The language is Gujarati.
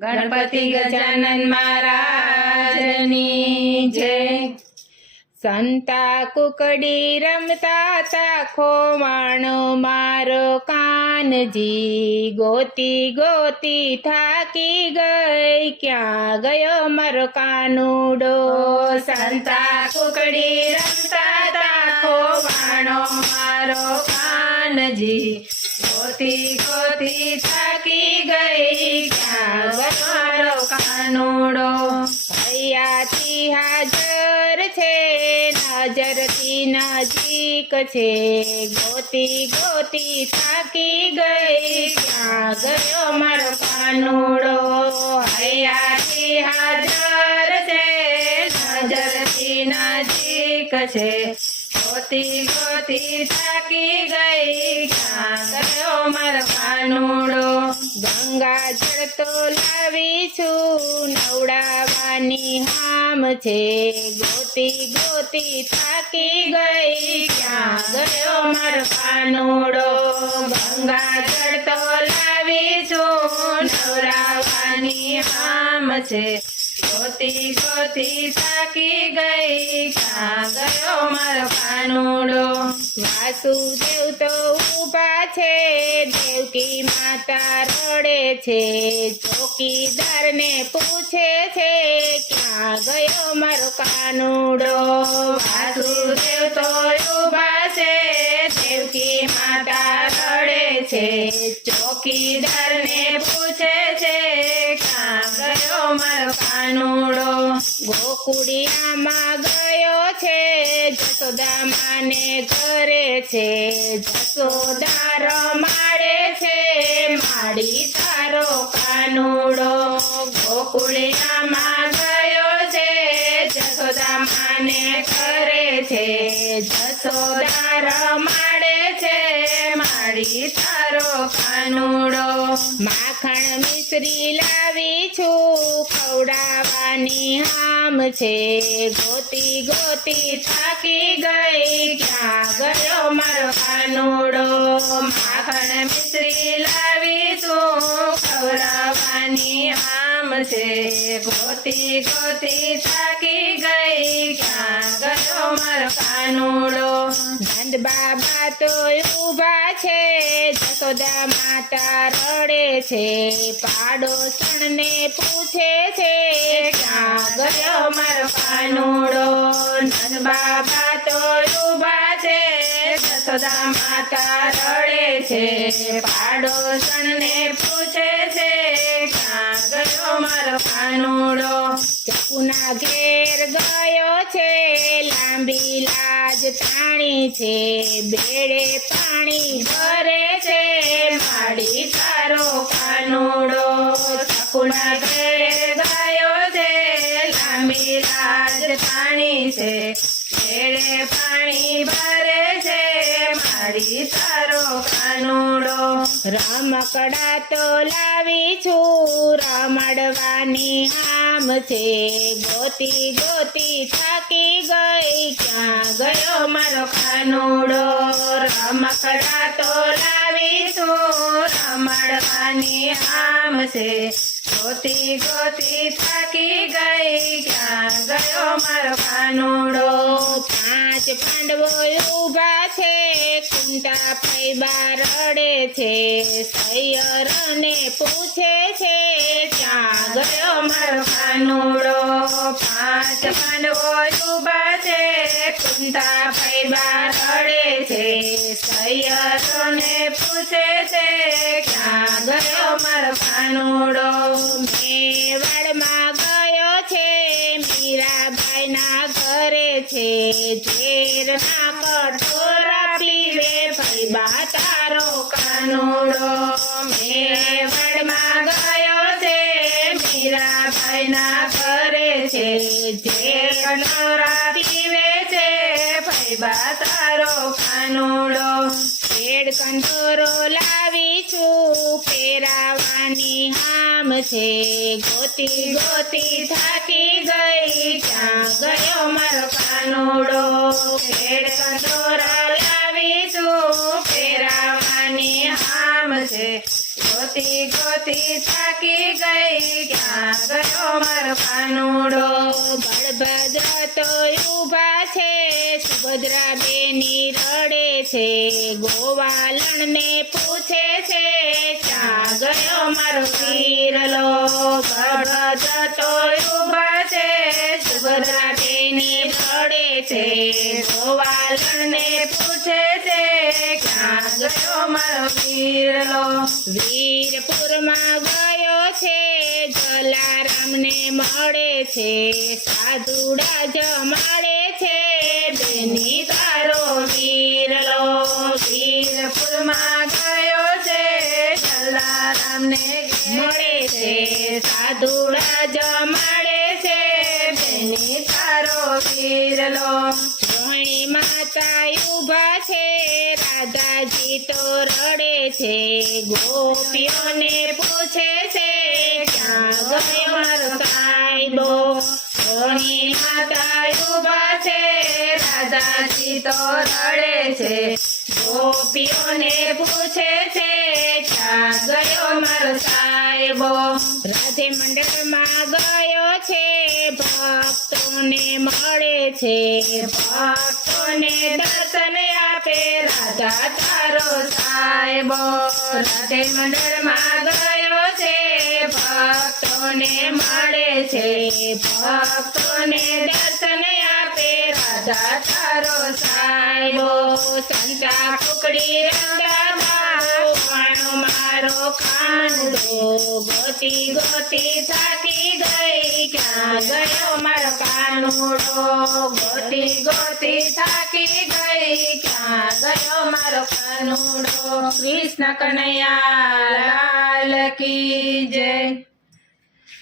ગણપતિ ગજાનન મહારાજની જય। સંતા કુકડી રમતા તા ખોવાણો મારો કાનજી, ગોતી ગોતી થાકી ગઈ, ક્યાં ગયો મારો કાનુડો। સંતા કુકડી રમતા તા ખોવાણો મારો કાનજી, ગોતી ગોતી થાકી ગઈ, ક્યાં ગયો મારો કાનુડો। હૈયાથી હાજર છે, નજરથી નજીક છે, ગોતી ગોતી થાકી ગઈ, ક્યાં ગયો મારો કાનુડો। હૈયાથી હાજર છે, નજરથી નજીક છે, ગોતી ગોતી થાકી ગઈ, ક્યાં ગયો મારો કાનુડો। ગંગાજળ તો લાવી છું, નવડાવવાની હામ છે, ગોતી ગોતી થાકી ગઈ, ક્યાં ગયો મારો કાનુડો। ગંગાજળ તો લાવી છું, નવરાવાની હામ છે, ગોતી ગોતી થાકી ગઈ, ક્યાં ગયો મારો કાનુડો। વાસુદેવ તો ઊભા છે, દેવકી માતા રડે છે, ચોકીદારને પૂછે છે, ક્યાં ગયો મારો કાનુડો। વાસુદેવ તો ઊભા છે, દેવકી માતા રડે છે, ચોકીદારને પૂછે છે, ક્યાં ગયો મારો કાનુડો। ગોકુળિયામાં ગયો છે, જશોદા માને ઘરે છે, જશોદા રમાડે છે, માડી તારો કાનુડો। ગોકુળિયામાં ગયો છે, જશોદા માને ઘરે છે, જશોદા રમાડે છે, માડી તારો કાનુડો। માખણ મિશ્રી લાવી છું, ખવડાવવાની હામ છે, ગોતી ગોતી થાકી ગઈ, ક્યાં ગયો મારો કાનુડો। માખણ મિશ્રી લાવી છું, ખવડાવવાની હામ છે, ગોતી ગોતી થાકી ગઈ, ક્યાં ગયો મારો કાનુડો। નંદ બાબા તો ઊભા છે, જશોદા માતા રડે છે, પાડોશણને પૂછે છે, ક્યાં ગયો મારો કાનુડો। નંદ બાબા તો ઊભા છે, જશોદા માતા રડે છે, પાડોશણને પૂછે છે, ક્યાં ગયો મારો કાનુડો। ચકુના ઘેર ગયો છે, લાંબી લાજ તાણી છે, બેડે પાણી ભરે છે, માડી તારો કાનુડો। ચકુના ઘરે ગયો છે, લાંબી રાજધાની છે, બેડે પાણી ભરે છે, માડી તારો કાનુડો। રમકડા તો લાવી છું, રમાડવાની હામ છે, ગોતી ગોતી થાકી ગઈ, ક્યાં ગયો મારો કાનુડો। રમકડા તો લાવી છું, રમાડવાની હામ છે, ગોતી ગોતી થાકી ગઈ, ક્યાં ગયો મારો કાનુડો। પાંચ પાંડવો ઊભા છે, કુંતા ફૈબા રડે છે, સૈયરને પૂછે છે, ક્યાં ગયો મારો કાનુડો। પાંચ પાંડવો ઊભા છે, કુંતા ફૈબા રડે છે, સૈયરોને પૂછે છે, ક્યાં ગયો મારો કાનુડો। મેવાડમાં ગયો છે, મીરાબાઈના ઘરે છે, ઝેરના કટોરા પીવે, ફૈબા તારો કાનુડો। મેવાડમાં ગયો છે, મીરાબાઈના ઘરે છે, જે કટોરા પીવે છે, ફૈબા તારો કાનુડો। પેડ કંદોરો લાવી છું, પહેરાવાની હામ છે, ગોતી ગોતી થાકી ગઈ, ક્યાં ગયો મારો કાનુડો। પેડ કંદોરા લાવી છું, પહેરાવાની હામ છે, ગોતી ગોતી થાકી ગઈ, ક્યાં ગયો મારો કાનુડો. બળભદ્ર તો ઊભા છે, સુભદ્રા બેની રડે છે, ગોવાલણને પૂછે છે ક્યાં ગયો મારો વીરલો બળભદ્ર તો ઊભા છે, સુભદ્રા બેની રડે છે, ગોવાલણને પૂછે છે ક્યાં ગયો મારો વીરલો. વીરપુરમાં ગયો છે, જલારામને મળે છે, સાધુડા જમાડે છે, બેની તારો વીરલો. વીરપુરમાં ગયો છે, જલારામને મળે છે, સાધુડા જમાડે છે, બેની તારો વીરલો. રોહિણી માતા ઊભા છે, રાધાજી તો રડે છે, ગોપીઓને પૂછે છે ક્યાં ગયો મારો સાહેબો. રોહિણી માતા ઊભા છે, રાધાજી તો રડે છે, ગોપીઓને પૂછે છે ક્યાં ગયો મારો સાહેબો. રાધે મંડળમાં ગયો છે, ભક્તોને મળે છે, ભક્તોને દર્શન આપે રાધા તારો સાહેબો. રાધે મંડળમાં ગયો છે, ભક્તોને મળે છે, ભક્તોને દર્શન આપે રાધા તારો સાહેબો. સંતા કુકડી રંગા મારો કાનુડો, ગોતી ગોતી થાકી ગઈ ક્યાં ગયો મારો કાનુડો. ગોતી ગોતી થાકી ગઈ ક્યાં ગયો મારો કાનુડો. કૃષ્ણ કનૈયા લાલ કી જય.